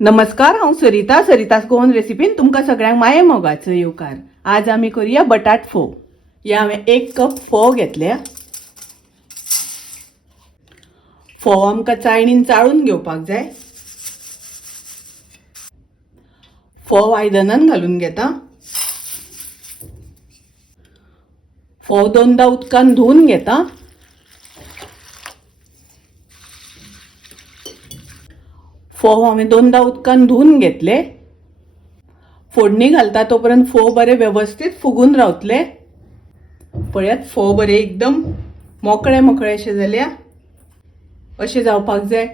नमस्कार, हांव सरितास गोवन रेसिपीन तुमकां सगळ्यांक माये मोगाचो येवकार। आज आमी करूया बटाट फोव। या हांवें 1 कप फोव घेतल्या। फोव आमकां चाळणीन चाळून घेवपाक जाय। फोव आयदनान घालून घेता। फोव दोनदा उदकान धुवन घेता। फोव हांवें दोनदा उदकान धुवन घेतले। फोडणी घालता तोपर्यंत फोव बरे व्यवस्थित फुगून रावतले। पळयात, फोव बरे एकदम मोकळे मोकळे अशे जाल्या। अशे जावपाक जाय।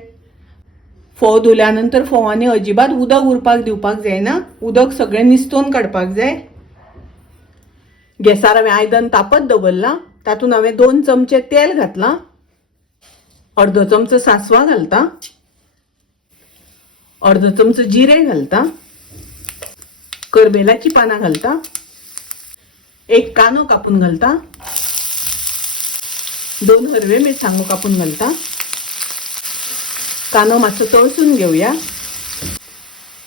फोव धुल्या नंतर फोवांनी अजिबात उदक उरपाक दिवपाक जायना। उदक सगळें निस्तोवन काडपाक जाय। गॅसार हांवें आयदन तापत दवरला। तातूंत हांवें 2 चमचे तेल घातला। अर्दो चमचो सासवां घालता। अर्दो चमचो जिरे घालता। करबेलाची पानां घालता। 1 कांदो कापून घालता। 2 हरवे मिरसांगो कापून घालता। कांदो मातसो तळसून घेवया।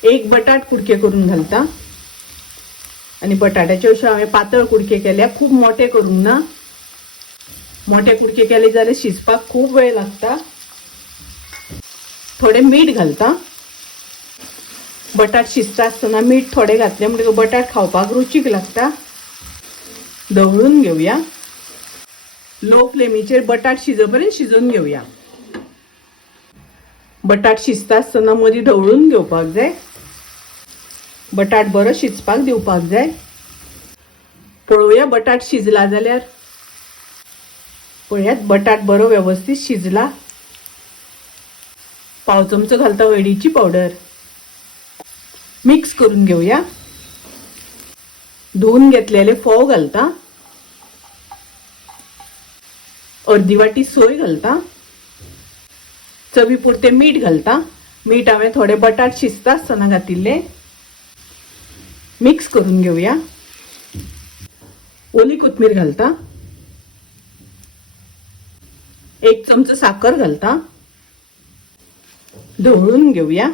1 बटाट कुडके करून घालता। आणि बटाट्याचे अशे हांवें पातळ कुडके केल्या, खूब मोठे करूंक ना। मोठे कुडके केले जाल्यार शिजपाक खूब वेळ लागता। थोडे मीठ घालता। बटाट शिजता आसतना मीठ थोडे घातले म्हणजे बटाट खावपाक रुचीक लागता। ढवळून घेवया। लो फ्लेमीचेर बटाट शिजोपर्यंत शिजोवन घेवया। बटाट शिजता आसतना मदीं ढवळून घेवपाक जाय। बटाट बरो शिजपाक दिवपाक जाय। पळोवया बटाट शिजला जाल्यार। पळयात, बटाट बरो व्यवस्थित शिजला। पाव चमचो घालता हळदीची पावडर। मिक्स करून घेवया। धुवून घेतलेले फोव घालता। अर्धी वाटी सोय घालता। चवी पुरते मीठ घालता। मीठ हांवें थोडे बटाट शिजता आसतना घातिल्ले। मिक्स करून घेवया। ओली कोथमीर घालता। 1 चमचो साखर घालता। ढवळून घेवया।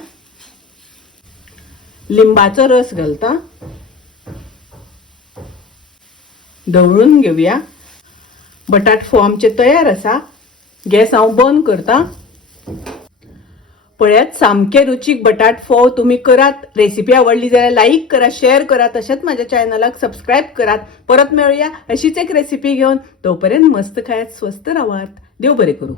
लिंबाचो रस घालता। ढवळून घेवया। बटाट फोव आमचे तयार आसा। गॅस हांव बंद करता। पळयात, सामके रुचीक बटाट फोव तुमी करात। रेसिपी आवडली जाल्यार लाईक करा, शेअर करा। तशेंच माझ्या चॅनलाक सबस्क्राईब करात। परत मेळूया अशीच एक रेसिपी घेऊन। तोपर्यंत मस्त खायात, स्वस्त राहात। देव बरे करू।